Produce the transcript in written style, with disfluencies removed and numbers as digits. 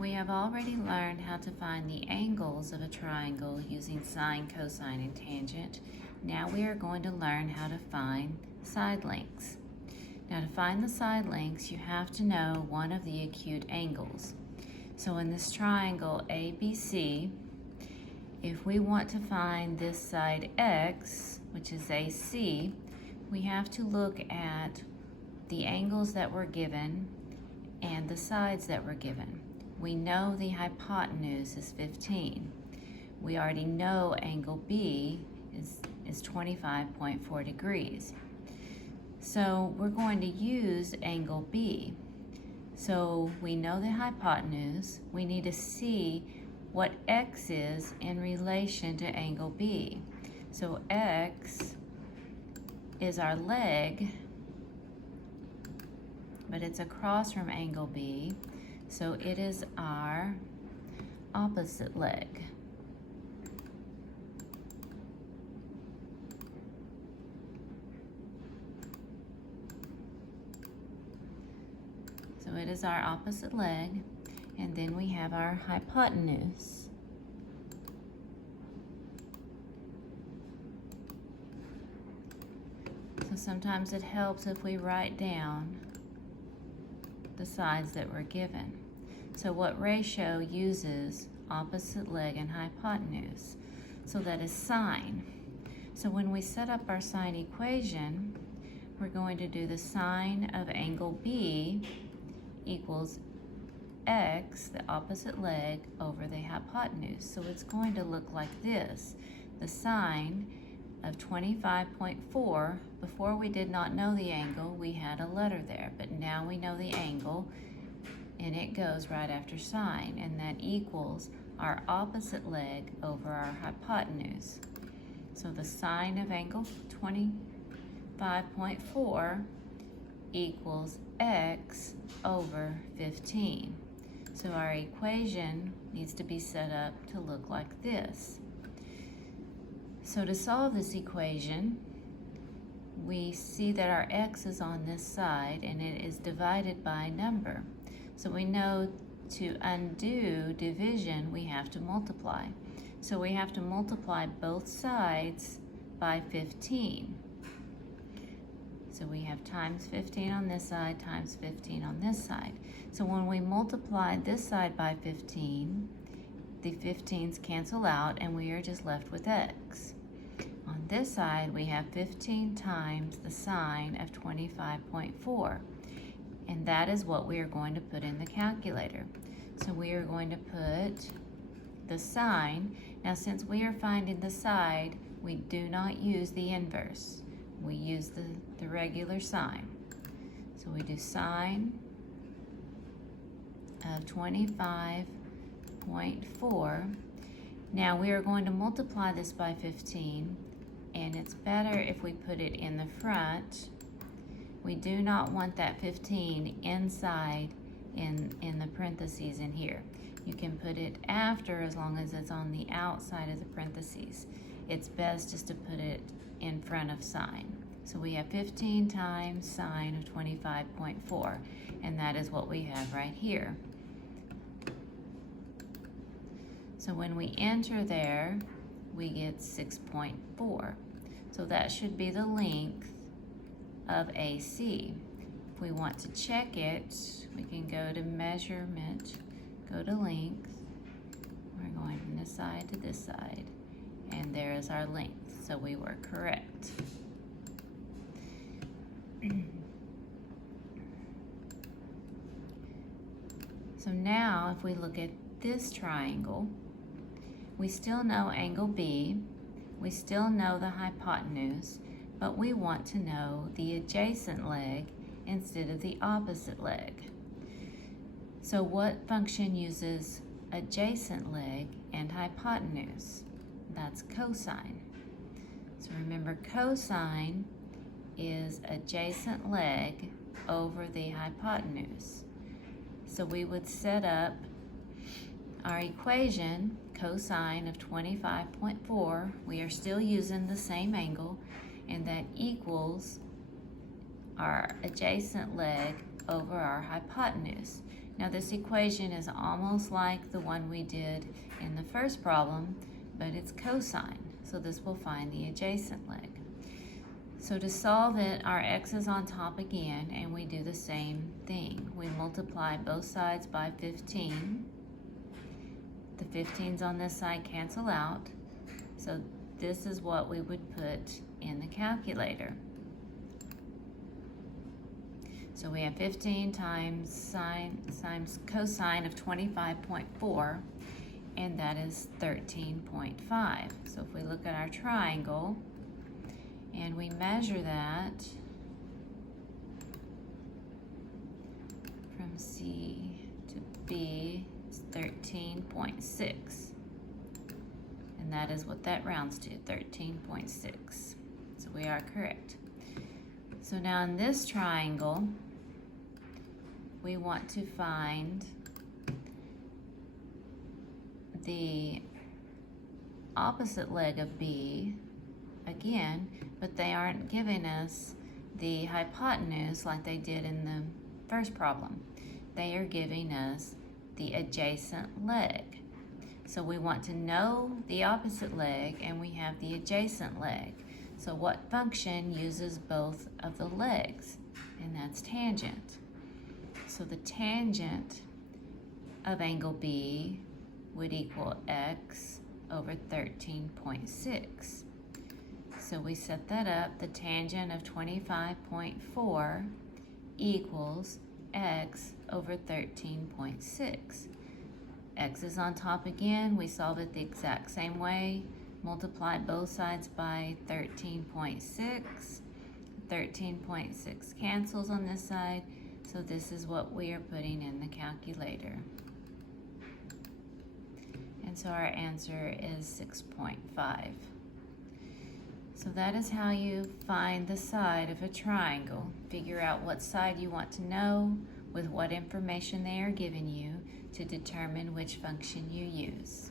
We have already learned how to find the angles of a triangle using sine, cosine, and tangent. Now we are going to learn how to find side lengths. Now to find the side lengths, you have to know one of the acute angles. So in this triangle ABC, if we want to find this side X, which is AC, we have to look at the angles that were given and the sides that were given. We know the hypotenuse is 15. We already know angle B is 25.4 degrees. So we're going to use angle B. So we know the hypotenuse. We need to see what X is in relation to angle B. So X is our leg, but it's across from angle B. So it is our opposite leg. So it is our opposite leg, and then we have our hypotenuse. So sometimes it helps if we write down the sides that were given. So what ratio uses opposite leg and hypotenuse? So that is sine. So when we set up our sine equation, we're going to do the sine of angle B equals X, the opposite leg, over the hypotenuse. So it's going to look like this. The sine of 25.4, before we did not know the angle, we had a letter there, but now we know the angle, and it goes right after sine, and that equals our opposite leg over our hypotenuse. So the sine of angle 25.4 equals X over 15. So our equation needs to be set up to look like this. So to solve this equation, we see that our X is on this side and it is divided by a number. So we know to undo division, we have to multiply. So we have to multiply both sides by 15. So we have times 15 on this side, times 15 on this side. So when we multiply this side by 15, the 15s cancel out and we are just left with X. On this side, we have 15 times the sine of 25.4. And that is what we are going to put in the calculator. So we are going to put the sine. Now since we are finding the side, we do not use the inverse. We use the regular sine. So we do sine of 25.4. Now we are going to multiply this by 15, and it's better if we put it in the front. We do not want that 15 inside in the parentheses in here. You can put it after as long as it's on the outside of the parentheses. It's best just to put it in front of sine. So we have 15 times sine of 25.4, and that is what we have right here. So when we enter there, we get 6.4. So that should be the length of AC. If we want to check it, we can go to measurement, go to length. We're going from this side to this side, and there is our length. So we were correct. So now if we look at this triangle, we still know angle B, we still know the hypotenuse, but we want to know the adjacent leg instead of the opposite leg. So what function uses adjacent leg and hypotenuse? That's cosine. So remember, cosine is adjacent leg over the hypotenuse. So we would set up our equation, cosine of 25.4. We are still using the same angle, and that equals our adjacent leg over our hypotenuse. Now this equation is almost like the one we did in the first problem, but it's cosine, so this will find the adjacent leg. So to solve it, our x is on top again, and we do the same thing. We multiply both sides by 15. The 15s on this side cancel out, so this is what we would put in the calculator. So we have 15 times cosine of 25.4, and that is 13.5. So if we look at our triangle and we measure that from C to B, it's 13.6. And that is what that rounds to, 13.6. So we are correct. So now in this triangle, we want to find the opposite leg of B again, but they aren't giving us the hypotenuse like they did in the first problem. They are giving us the adjacent leg. So we want to know the opposite leg, and we have the adjacent leg. So what function uses both of the legs? And that's tangent. So the tangent of angle B would equal x over 13.6. So we set that up. The tangent of 25.4 equals x over 13.6. X is on top again. We solve it the exact same way. Multiply both sides by 13.6. 13.6 cancels on this side, so this is what we are putting in the calculator. And so our answer is 6.5. So that is how you find the side of a triangle. Figure out what side you want to know with what information they are giving you to determine which function you use.